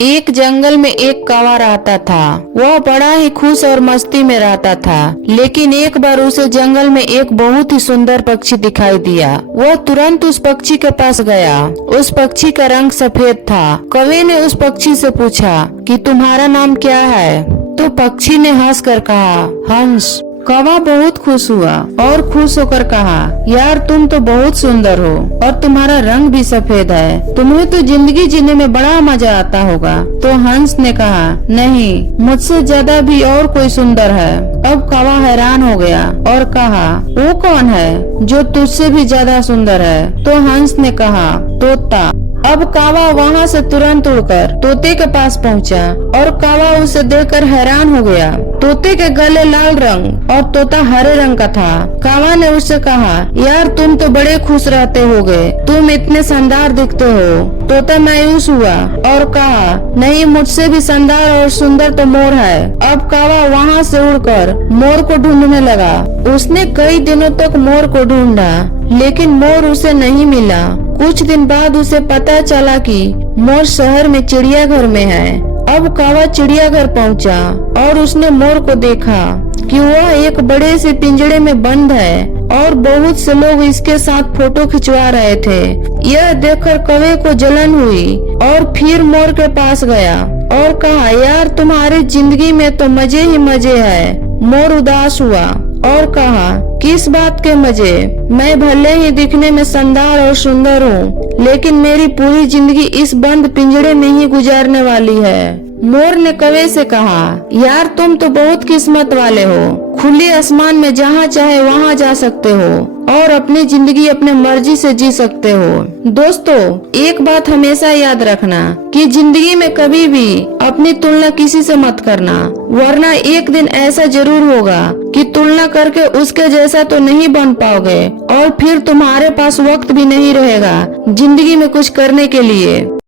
एक जंगल में एक कौवा रहता था। वह बड़ा ही खुश और मस्ती में रहता था। लेकिन एक बार उसे जंगल में एक बहुत ही सुंदर पक्षी दिखाई दिया। वह तुरंत उस पक्षी के पास गया। उस पक्षी का रंग सफेद था। कौवे ने उस पक्षी से पूछा कि तुम्हारा नाम क्या है? तो पक्षी ने हंस कर कहा, हंस। कौवा बहुत खुश हुआ और खुश होकर कहा, यार तुम तो बहुत सुंदर हो और तुम्हारा रंग भी सफेद है। तुम्हें तो जिंदगी जीने में बड़ा मजा आता होगा। तो हंस ने कहा, नहीं, मुझसे ज्यादा भी और कोई सुंदर है। अब कौवा हैरान हो गया और कहा, वो कौन है जो तुझसे भी ज्यादा सुंदर है? तो हंस ने कहा, तोता। अब कौवा वहाँ से तुरंत उड़कर तोते के पास पहुँचा और कौवा उसे देखकर हैरान हो गया। तोते के गले लाल रंग और तोता हरे रंग का था। कौवा ने उससे कहा, यार तुम तो बड़े खुश रहते होगे, तुम इतने शानदार दिखते हो। तोता मायूस हुआ और कहा, नहीं, मुझसे भी शानदार और सुंदर तो मोर है। अब कौवा वहाँ से उड़कर मोर को ढूंढने लगा। उसने कई दिनों तक मोर को ढूंढा, लेकिन मोर उसे नहीं मिला। कुछ दिन बाद उसे पता चला कि मोर शहर में चिड़ियाघर में है। अब कौवा चिड़ियाघर पहुंचा और उसने मोर को देखा कि वह एक बड़े से पिंजरे में बंद है और बहुत से लोग इसके साथ फोटो खिंचवा रहे थे। यह देखकर कौवे को जलन हुई और फिर मोर के पास गया और कहा, यार तुम्हारी जिंदगी में तो मजे ही मजे है। मोर उदास हुआ और कहा, किस बात के मजे? मैं भले ही दिखने में शानदार और सुंदर हूँ, लेकिन मेरी पूरी जिंदगी इस बंद पिंजरे में ही गुजारने वाली है। मोर ने कौवे से कहा, यार तुम तो बहुत किस्मत वाले हो। खुले आसमान में जहाँ चाहे वहाँ जा सकते हो और अपनी जिंदगी अपने मर्जी से जी सकते हो। दोस्तों, एक बात हमेशा याद रखना कि जिंदगी में कभी भी अपनी तुलना किसी से मत करना, वरना एक दिन ऐसा जरूर होगा कि तुलना करके उसके जैसा तो नहीं बन पाओगे और फिर तुम्हारे पास वक्त भी नहीं रहेगा जिंदगी में कुछ करने के लिए।